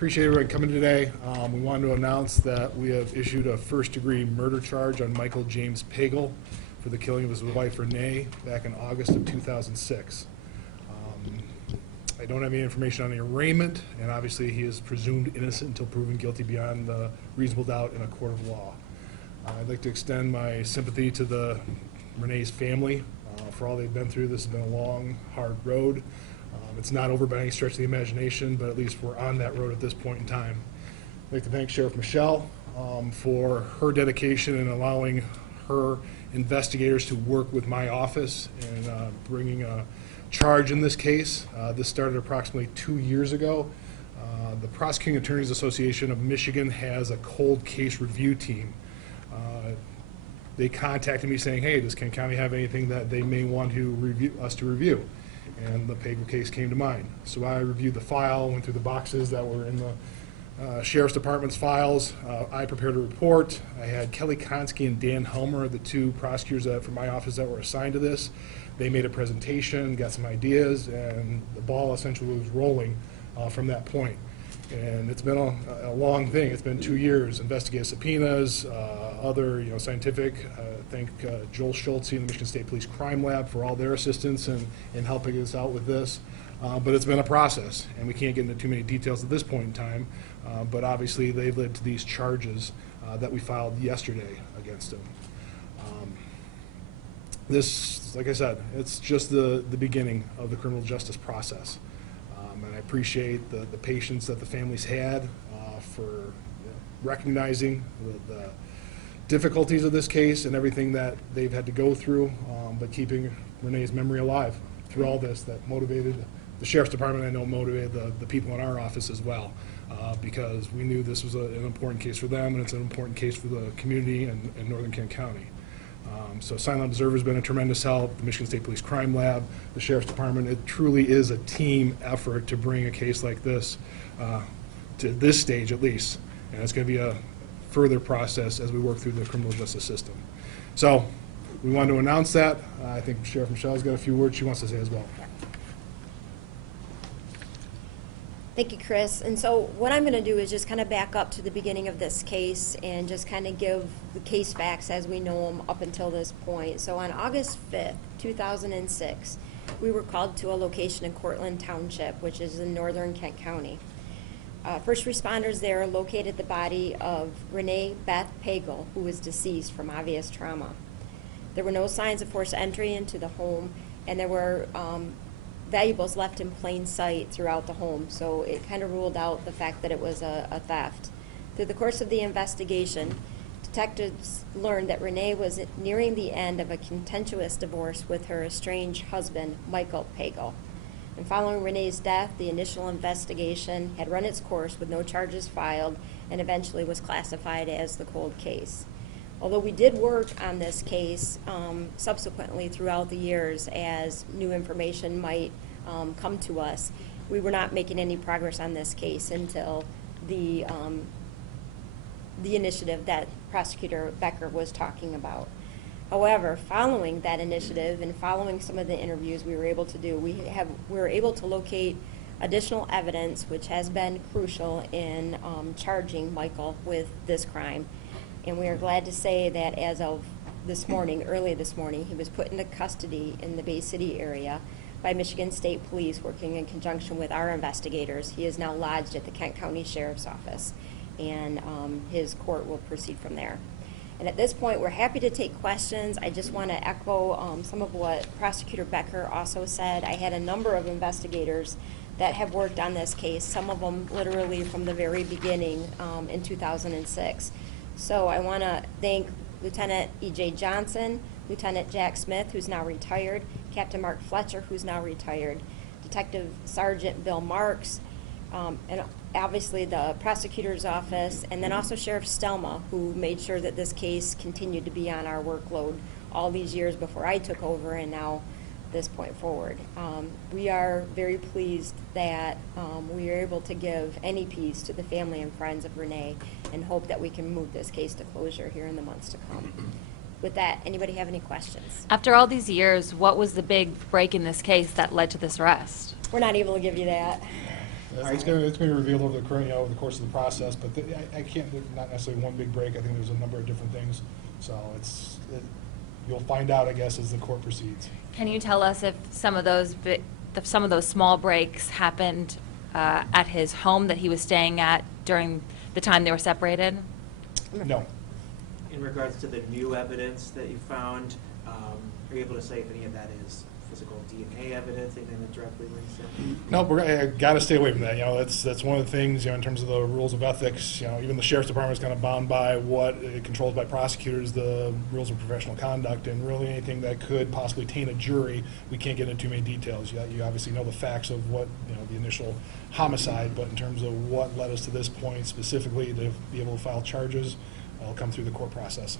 Appreciate everyone coming today. We wanted to announce that we have issued a first-degree murder charge on Michael James Pagel for the killing of his wife Renee back in August of 2006. I don't have any information on the arraignment, and obviously he is presumed innocent until proven guilty beyond reasonable doubt in a court of law. I'd like to extend my sympathy to Renee's family for all they've been through. This has been a long, hard road. It's not over by any stretch of the imagination, but at least we're on that road at this point in time. I'd like to thank Sheriff Michelle for her dedication in allowing her investigators to work with my office and bringing a charge in this case. This started approximately 2 years ago. The Prosecuting Attorneys Association of Michigan has a cold case review team. They contacted me saying, hey, does Kent County have anything that they may want to review? And the Pagel case came to mind. So I reviewed the file, went through the boxes that were in the Sheriff's Department's files. I prepared a report. I had Kelly Konski and Dan Helmer, the two prosecutors from my office that were assigned to this. They made a presentation, got some ideas, and the ball essentially was rolling from that point. And it's been a long thing. It's been 2 years. Investigative subpoenas, other scientific. Thank Joel Schultze and the Michigan State Police Crime Lab for all their assistance in helping us out with this. But it's been a process, and we can't get into too many details at this point in time. But obviously, they've led to these charges that we filed yesterday against him. This, like I said, it's just the beginning of the criminal justice process. And I appreciate the patience that the families had for recognizing the difficulties of this case and everything that they've had to go through, but keeping Renee's memory alive through all this that motivated the Sheriff's Department. I know motivated the people in our office as well, because we knew this was an important case for them, and it's an important case for the community in Northern Kent County. So Silent Observer has been a tremendous help, the Michigan State Police Crime Lab, the Sheriff's Department. It truly is a team effort to bring a case like this to this stage at least. And it's going to be a further process as we work through the criminal justice system. So we wanted to announce that. I think Sheriff Michelle's got a few words she wants to say as well. Thank you, Chris. And so what I'm going to do is just kind of back up to the beginning of this case and just kind of give the case facts as we know them up until this point. So on August 5th, 2006, we were called to a location in Cortland Township, which is in northern Kent County. First responders there located the body of Renee Beth Pagel, who was deceased from obvious trauma. There were no signs of forced entry into the home, and there were valuables left in plain sight throughout the home, so it kind of ruled out the fact that it was a theft. Through the course of the investigation, detectives learned that Renee was nearing the end of a contentious divorce with her estranged husband, Michael Pagel. And following Renee's death, the initial investigation had run its course with no charges filed and eventually was classified as the cold case. Although we did work on this case subsequently throughout the years as new information might come to us, we were not making any progress on this case until the initiative that Prosecutor Becker was talking about. However, following that initiative and following some of the interviews we were able to do, we were able to locate additional evidence which has been crucial in charging Michael with this crime. And we are glad to say that as of this morning, early this morning, he was put into custody in the Bay City area by Michigan State Police working in conjunction with our investigators. He is now lodged at the Kent County Sheriff's Office, and his court will proceed from there. And at this point, we're happy to take questions. I just want to echo some of what Prosecutor Becker also said. I had a number of investigators that have worked on this case, some of them literally from the very beginning in 2006. So I want to thank Lieutenant E.J. Johnson, Lieutenant Jack Smith, who's now retired, Captain Mark Fletcher, who's now retired, Detective Sergeant Bill Marks, and obviously the prosecutor's office, and then also Sheriff Stelma, who made sure that this case continued to be on our workload all these years before I took over and now this point forward. We are very pleased that we are able to give any peace to the family and friends of Renee and hope that we can move this case to closure here in the months to come. With that, anybody have any questions? After all these years, what was the big break in this case that led to this arrest? We're not able to give you that. It's going to be revealed over the current, over the course of the process, but I can't, not necessarily one big break. I think there's a number of different things. So you'll find out, I guess, as the court proceeds. Can you tell us if some of those small breaks happened at his home that he was staying at during the time they were separated? No. In regards to the new evidence that you found, are you able to say if any of that is physical DNA evidence, anything that directly links in? No, we're got to stay away from that. That's one of the things, in terms of the rules of ethics, even the sheriff's department is kind of bound by what controlled by prosecutors, the rules of professional conduct, and really anything that could possibly taint a jury, we can't get into too many details. You obviously know the facts of what, the initial homicide, but in terms of what led us to this point specifically to be able to file charges, it'll come through the court process.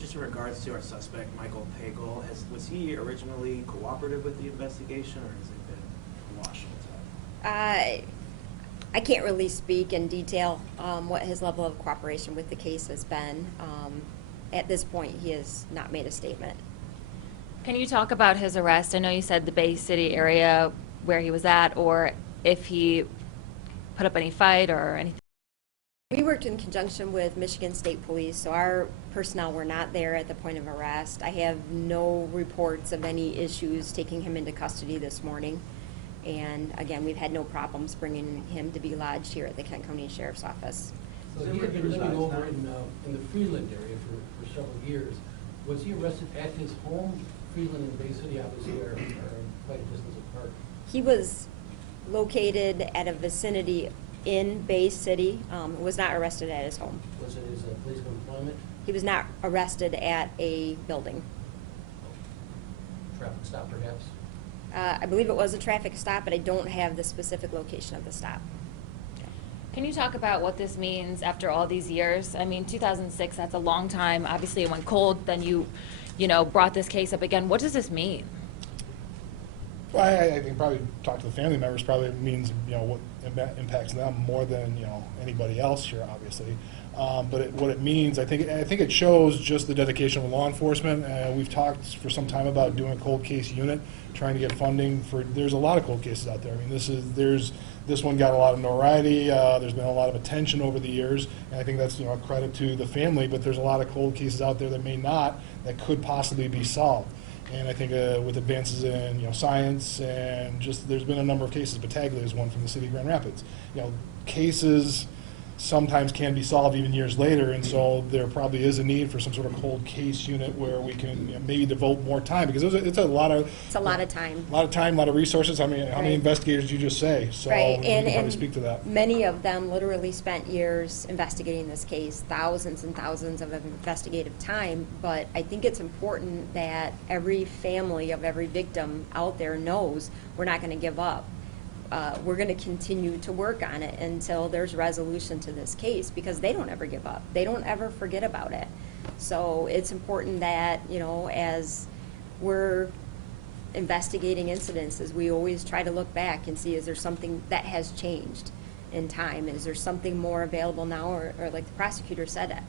Just in regards to our suspect, Michael Pagel, was he originally cooperative with the investigation, or has it been washed? I can't really speak in detail what his level of cooperation with the case has been. At this point, he has not made a statement. Can you talk about his arrest? I know you said the Bay City area where he was at, or if he put up any fight or anything. We worked in conjunction with Michigan State Police, so our personnel were not there at the point of arrest. I have no reports of any issues taking him into custody this morning. And again, we've had no problems bringing him to be lodged here at the Kent County Sheriff's Office. So he had been living over in the Freeland area for several years. Was he arrested at his home? Freeland and Bay City obviously are quite a distance apart. He was located at a vicinity in Bay City, was not arrested at his home. Was it his place of employment? He was not arrested at a building. Traffic stop, perhaps? I believe it was a traffic stop, but I don't have the specific location of the stop. Can you talk about what this means after all these years? I mean, 2006, that's a long time. Obviously, it went cold. Then you brought this case up again. What does this mean? Well, I think probably talk to the family members probably means, what impacts them more than, anybody else here, obviously. But what it means, I think it shows just the dedication of law enforcement. We've talked for some time about doing a cold case unit, trying to get funding for. There's a lot of cold cases out there. I mean, this one got a lot of notoriety. There's been a lot of attention over the years, and I think that's a credit to the family. But there's a lot of cold cases out there that may not, that could possibly be solved. And I think with advances in science and just there's been a number of cases. Pagel is one from the city of Grand Rapids. Cases sometimes can be solved even years later, and so there probably is a need for some sort of cold case unit where we can maybe devote more time, because it's a lot of time. A lot of time, a lot of resources. How many Right. investigators did you just say? So Right, we can probably and speak to that. many of them literally spent years investigating this case, thousands and thousands of investigative time, but I think it's important that every family of every victim out there knows we're not going to give up. We're going to continue to work on it until there's resolution to this case, because they don't ever give up. They don't ever forget about it. So it's important that, as we're investigating incidents, as we always try to look back and see, is there something that has changed in time? Is there something more available now? Or like the prosecutor said,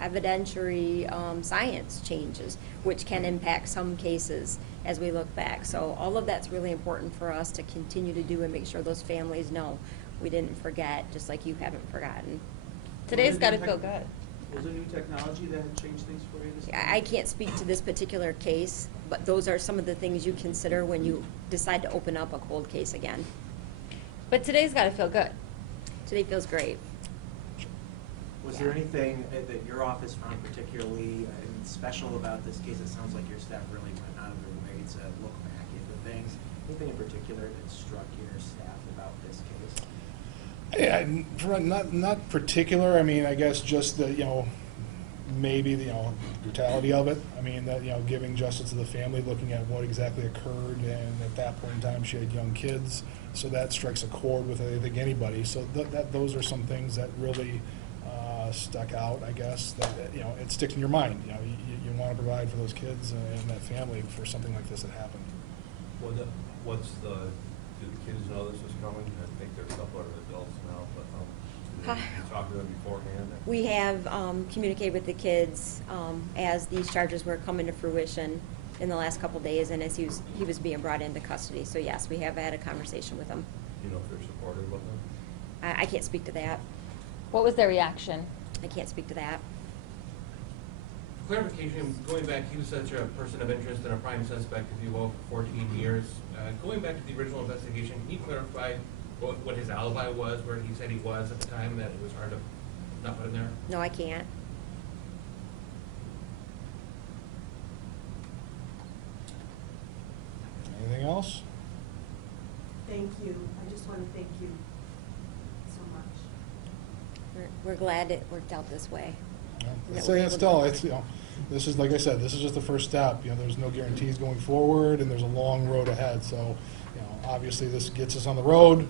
evidentiary science changes, which can impact some cases as we look back. So all of that's really important for us to continue to do and make sure those families know we didn't forget, just like you haven't forgotten. Today's got to feel good. Was there new technology that had changed things for you? I can't speak to this particular case, but those are some of the things you consider when you decide to open up a cold case again. But today's got to feel good. Today feels great. Was there anything that your office found particularly special about this case? It sounds like your staff really went out of their way to look back into things. Anything in particular that struck your staff about this case? Yeah, not particular. I mean, I guess just the maybe the brutality of it. I mean, that giving justice to the family, looking at what exactly occurred, and at that point in time she had young kids, so that strikes a chord with I think anybody. So those are some things that really stuck out, I guess. That it sticks in your mind. You want to provide for those kids and that family for something like this that happened. Well, do the kids know this is coming? I think they're a couple of adults now, but did you talk to them beforehand? We have communicated with the kids as these charges were coming to fruition in the last couple days, and as he was being brought into custody. So yes, we have had a conversation with them. you know if they're supportive of them? I can't speak to that. What was their reaction? I can't speak to that. Clarification, going back, he was such a person of interest and a prime suspect, if you will, for 14 years. Going back to the original investigation, can you clarify what his alibi was, where he said he was at the time, that it was hard to not put him there? No, I can't. Anything else? Thank you. I just want to thank you so much. We're glad it worked out this way. I'd say it's still, it's, you know, this is, like I said, this is just the first step. You know, there's no guarantees going forward, and there's a long road ahead. So, you know, obviously this gets us on the road,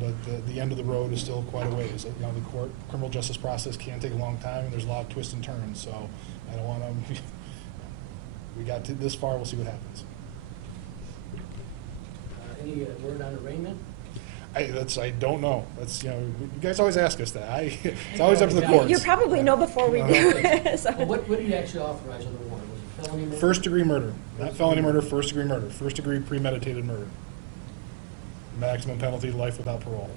but the end of the road is still quite a ways. You know, the criminal justice process can take a long time, and there's a lot of twists and turns. So I don't want to, we got to this far, we'll see what happens. Any word on arraignment? I don't know. That's, you know, you guys always ask us that. It's always up to the courts. You probably know before we do. So. Well, what did you actually authorize on the warrant? Was it felony murder? First degree murder, not felony murder, first degree murder, first degree premeditated murder. Maximum penalty, life without parole.